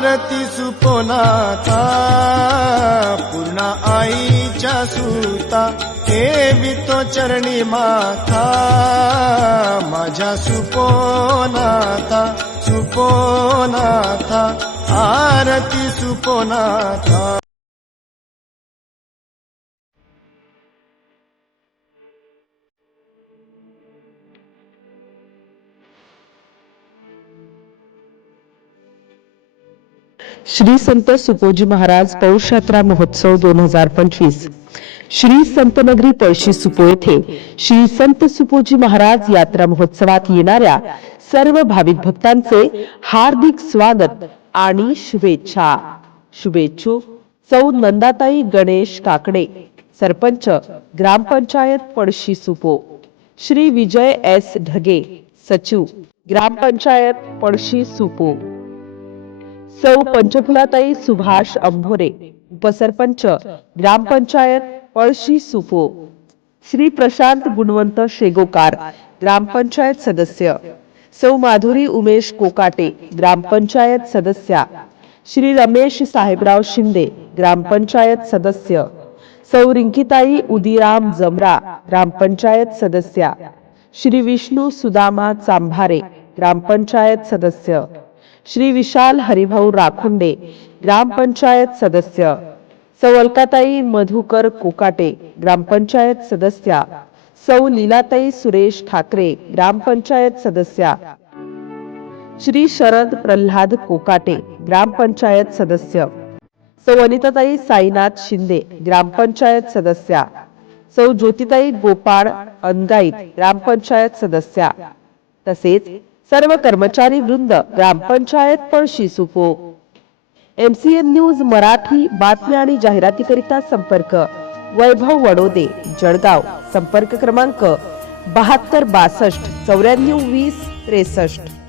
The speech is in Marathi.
आरती सुपोनाथा पूर्णा आईच्या सुता ठेवितो चरणी माथा माझ्या सुपोनाथा सुपोनाथा आरती सुपोनाथा। श्री संत सुपोजी महाराज पौष यात्रा महोत्सव 2025 श्री संत नगरी पळशी सुपो येथे श्री संत सुपोजी महाराज यात्रा महोत्सवात येणाऱ्या सर्व भाविक भक्तांचे हार्दिक स्वागत आणि शुभेच्छा। शुभेच्छुक सौ नंदाताई गणेश काकडे, सरपंच ग्रामपंचायत पळशी सुपो, श्री विजय एस ढगे, सचिव ग्रामपंचायत पळशी सुपो, सौ पंचफुलाताई सुभाष अंभोरे, उपसरपंच ग्रामपंचायत पळशी सुपो, श्री प्रशांत गुणवंत शेगोकार, ग्रामपंचायत सदस्य, सौ माधुरी उमेश कोकाटे, ग्रामपंचायत सदस्या, श्री रमेश साहेबराव शिंदे, ग्रामपंचायत सदस्य, सौ रिंकीताई उदीराम जमरा, ग्रामपंचायत सदस्या, श्री विष्णू सुदामा चांभारे, ग्रामपंचायत सदस्य, श्री विशाल हरिभाऊ राखुंडे, ग्रामपंचायत सदस्य, सौ अलकाताई मधुकर कोकाटे, ग्रामपंचायत सदस्या, सौ लीलाताई सुरेश ठाकरे, ग्रामपंचायत सदस्या, श्री शरद प्रल्हाद कोकाटे, ग्रामपंचायत सदस्य, सौ अनिताताई साईनाथ शिंदे, ग्रामपंचायत सदस्या, सौ ज्योतिताई गोपाळ अंगाईत, ग्रामपंचायत सदस्या, तसेच सर्व कर्मचारी वृंद ग्रामपंचायत पळशी सुपो। MCN न्यूज मराठी बातम्या आणि जाहिरातीकरिता संपर्क वैभव वडोदे, जळगाव, संपर्क क्रमांक 72 62 94 20 63।